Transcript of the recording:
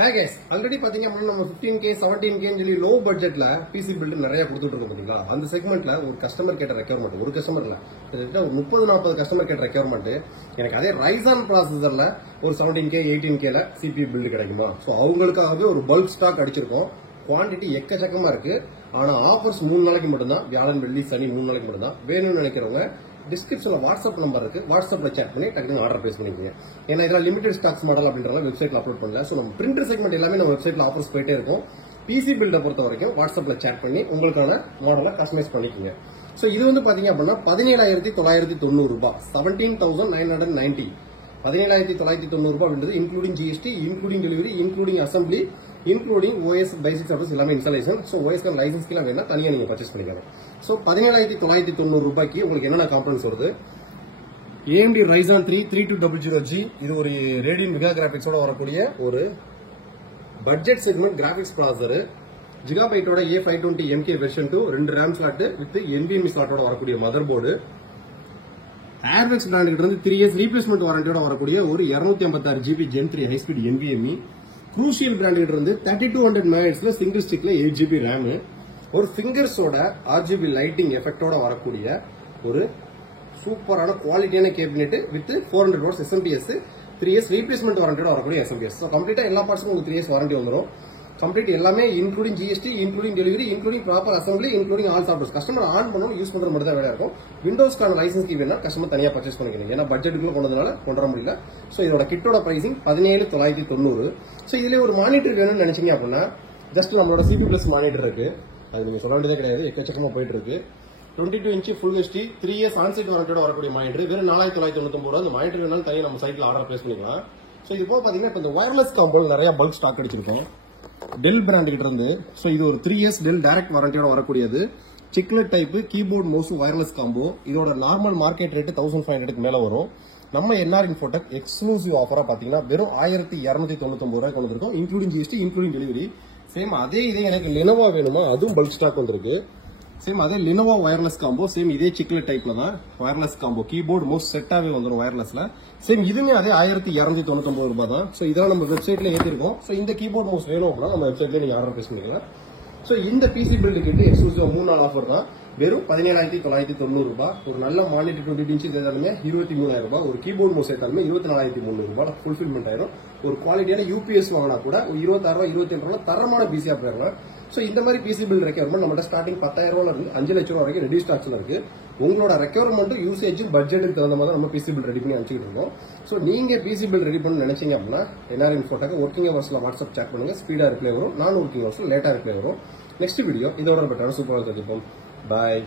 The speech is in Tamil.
Hi guys, already பாத்தீங்க அப்படினா நம்ம 15k 17k சொல்லி லோ பட்ஜெட்ல பிசி பில்ட் நிறைய கொடுத்துட்டு இருக்கோம் பாத்தீங்களா. அந்த செக்மெண்ட்ல ஒரு கஸ்டமர் கேட்ட ரெக்யர்மென்ட், ஒரு கஸ்டமர் இல்ல, கிட்டத்தட்ட ஒரு 30-40 கஸ்டமர் கேட்ட ரெக்யர்மென்ட், எனக்கு அதே ரைசான் ப்ராசஸர்ல ஒரு 17k 18k ல CPU பில்ட் கிடைக்குமா? சோ அவங்களுக்காகவே ஒரு பல்க் ஸ்டாக் அடிச்சிருக்கோம். குவாண்டிட்டி எக்கச்சக்கமா இருக்கு. ஆனா ஆஃபர்ஸ் 3 நாளைக்கு மட்டும் தான், வியாழன் வெள்ளி சனி 3 நாளைக்கு மட்டும் தான். வேணும்னு நினைக்கிறவங்க டிஸ்கிரிப்ஷன்ல வாட்ஸ்அப் நம்பர் இருக்கு, வாட்ஸ்அப்ல சேட் பண்ணி டக்குனு ஆர்டர் பிளேஸ் பண்ணிக்கோங்க. ஏன்னா இதெல்லாம் லிமிடெட் ஸ்டாக்ஸ் மாடல் அப்படின்றத வெப்சைட்ல அப்லோட் பண்ணல. சோ நம்ம பிரிண்டர் செக்மெண்ட் எல்லாமே நம்ம வெப்சைட்ல ஆஃபர்ஸ் போயிட்டே இருக்கும். பிசி பில்ட பொறுத்த வரைக்கும் வாட்ஸ்அப்ல சேட் பண்ணி உங்களுக்கான மாடலை கஸ்டமைஸ் பண்ணிக்கோங்க. சோ இது வந்து பாத்தீங்க அப்படின்னா 17,990 ரூபாய், 17,990, 17,990 ரூபாய் அப்படின்றது including GST, including delivery, including assembly, including OS basic service எல்லாமே இன்ஸ்டாலேஷன். ஸோ ஓஎஸ் லைசன்ஸ் கீழே வேணா தனியாக நீங்க பர்ச்சேஸ் பண்ணிக்கலாம். ஸோ 17,990 ரூபாய்க்கு உங்களுக்கு என்னென்ன காம்பனன்ஸ் வருது? AMD Ryzen 3 3200G, இது ஒரு ரேடியன் மெகா கிராபிக்ஸோட வரக்கூடிய ஒரு பட்ஜெட் செக்மெண்ட் கிராபிக்ஸ் ப்ராசஸர். ஜிகாபைட்டோட A520 MK version 2, 2 RAM slot with NVMe ஸ்லாட்டோட வரக்கூடிய மதர் போர்டு. ஏர்வெக்ஸ் பிராண்ட் கிட்ட இருந்து 3 years ரீப்ளேஸ்மெண்ட் வாரண்டியோட வரக்கூடிய ஒரு 256GB Gen 3 high speed NVMe. Crucial brand கிட்ட இருந்து 3200 MHz சிங்கிள் ஸ்டிக்ல 8GB RAM, ஒரு ஃபிங்கர்ஸோட RGB லைட்டிங் எஃபெக்டோட வரக்கூடிய ஒரு சூப்பரான குவாலிட்டியான cabinet with 400 watts SMPS, 3 years replacement வாரண்டியோட வரக்கூடிய SMPS. ஸோ கம்ப்ளீட்டா எல்லா பார்ட்ஸுக்கும் உங்களுக்கு 3 years வாரண்டி வந்துடும். கம்ப்ளீட் எல்லாமே including GST, including delivery, including proper assembly, including all softwares. Customer on பண்ணணும், யூஸ் பண்ற மட்டும் தான் வேலையா இருக்கும். விண்டோஸ்க்கான லைசன்ஸ் கீ வேணா கஸ்டமர் தனியா பர்ச்சேஸ் பண்ணிக்கணும். ஏன்னா பட்ஜெட்டுக்குள்ள கொண்டதுனால கொண்டு வர முடியல. ஸோ இதோட கிட்டோட பிரைசிங் 17,990. ஸோ இதுல ஒரு மானிட்டர் வேணும்னு நினைச்சீங்க அப்படின்னா ஜஸ்ட் நம்மளோட CPU பிளஸ் மானிட்டர் இருக்கு, அது நீங்க சொல்ல வேண்டியதே கிடையாது, எக்கச்சக்கமா போயிட்டு இருக்கு. 22 inch full HD 3 years onsite வாரண்டியோட வரக்கூடிய மானிட்டர் வெறும் 4,990 ரூபாய். அந்த மானிட்டர் வேணாலும் தனியாக நம்ம சைட்ல ஆர்டர் பிளேஸ் பண்ணிக்கலாம். ஸோ இது போக பாத்தீங்கன்னா இப்போ இந்த வயர்லெஸ் காம்போ நிறைய பல்க் ஸ்டாக் அடிச்சிருக்கோம் டெல் பிராண்ட் கிட்ட இருந்து. ஸோ இது ஒரு 3 years டெல் டைரக்ட் வாரண்டியோட வரக்கூடியது. Cichlid type keyboard mouse wireless combo. இதோட நார்மல் மார்க்கெட் ரேட் 1500 மேல வரும். நம்ம என்ஆர் இன்ஃபோடெக் எக்ஸ்க்ளூசிவ் ஆஃபரா பாத்தீங்கன்னா வெறும் 1,299 ரூபாய் கொண்டு வந்திருக்கோம், including GST, including delivery. Same அதே இதே எனக்கு லினோவா வேணுமா, அதுவும் பல்க் ஸ்டாக் வந்திருக்கு. சேம் அதே லினோவா வயர்லெஸ் காம்போ, சேம் இதே சிக்லெட் டைப்ல தான் வயர்லெஸ் காம்போ, கீபோர்ட் மவுஸ் செட்டாவே வந்துடும் வயர்லெஸ்ல. சேம் இதுவுமே அதே 1,299 ரூபாய் தான். ஸோ இதெல்லாம் நம்ம வெப்சைட்ல ஏற்றிருக்கோம். ஸோ இந்த கீபோர்ட் மவுஸ் வேணும் அப்படின்னா நம்ம வெப்சைட்ல நீங்க ஆர்டர் பிளேஸ் பண்ணிக்கலாம். ஸோ இந்த பிசி பில்டு கிட்ட எக்ஸ்க்ளூசிவா 3 நாள் ஆஃபர் தான், வெறும் 17,990 ரூபாய். ஒரு நல்ல மானிட்டர் 22 inch இருந்தாலுமே 23,000 ரூபாய், ஒரு கீபோர்ட் மவுஸ் எடுத்தாலுமே 24,300 ரூபாய் ஃபுல்ஃபில்மெண்ட் ஆயிரும். ஒரு குவாலிட்டியான யூபிஎஸ் வாங்கினா கூட ஒரு 26,000 27,000 தரமான பிசியா போயிடலாம். ஸோ இந்த மாதிரி பிசி பில் ரெக்யர்மெண்ட் நம்மகிட்ட ஸ்டார்டிங் 10,000 ரூபாய் இருந்து 5 லட்சம் ரூபாய் வரைக்கும் ரெடி ஸ்டாக்ஸ்ல இருக்கு. உங்களோட ரெக்யர்மெண்ட் யூசேஜ் பட்ஜெட்டுக்கு தகுந்த மாதிரி நம்ம பிசி பில் ரெடி பண்ணி அனுப்பிச்சிட்டு இருக்கோம். ஸோ நீங்க பிசி பில் ரெடி பண்ண நினைச்சீங்க அப்படின்னா என்ஆர் இன்ஃபோடெக் ஒர்க்கிங் ஹவர்ஸ்ல வாட்ஸ்அப் சேட் பண்ணுங்க, ஸ்பீடா ரிப்ளை வரும். நான் ஒர்க்கிங் ஹவர்ஸ்ல லேட்டா ரிப்ளை வரும். நெக்ஸ்ட் வீடியோ இதோட பெட்டரான சூப்பராக சந்திப்போம். பாய்.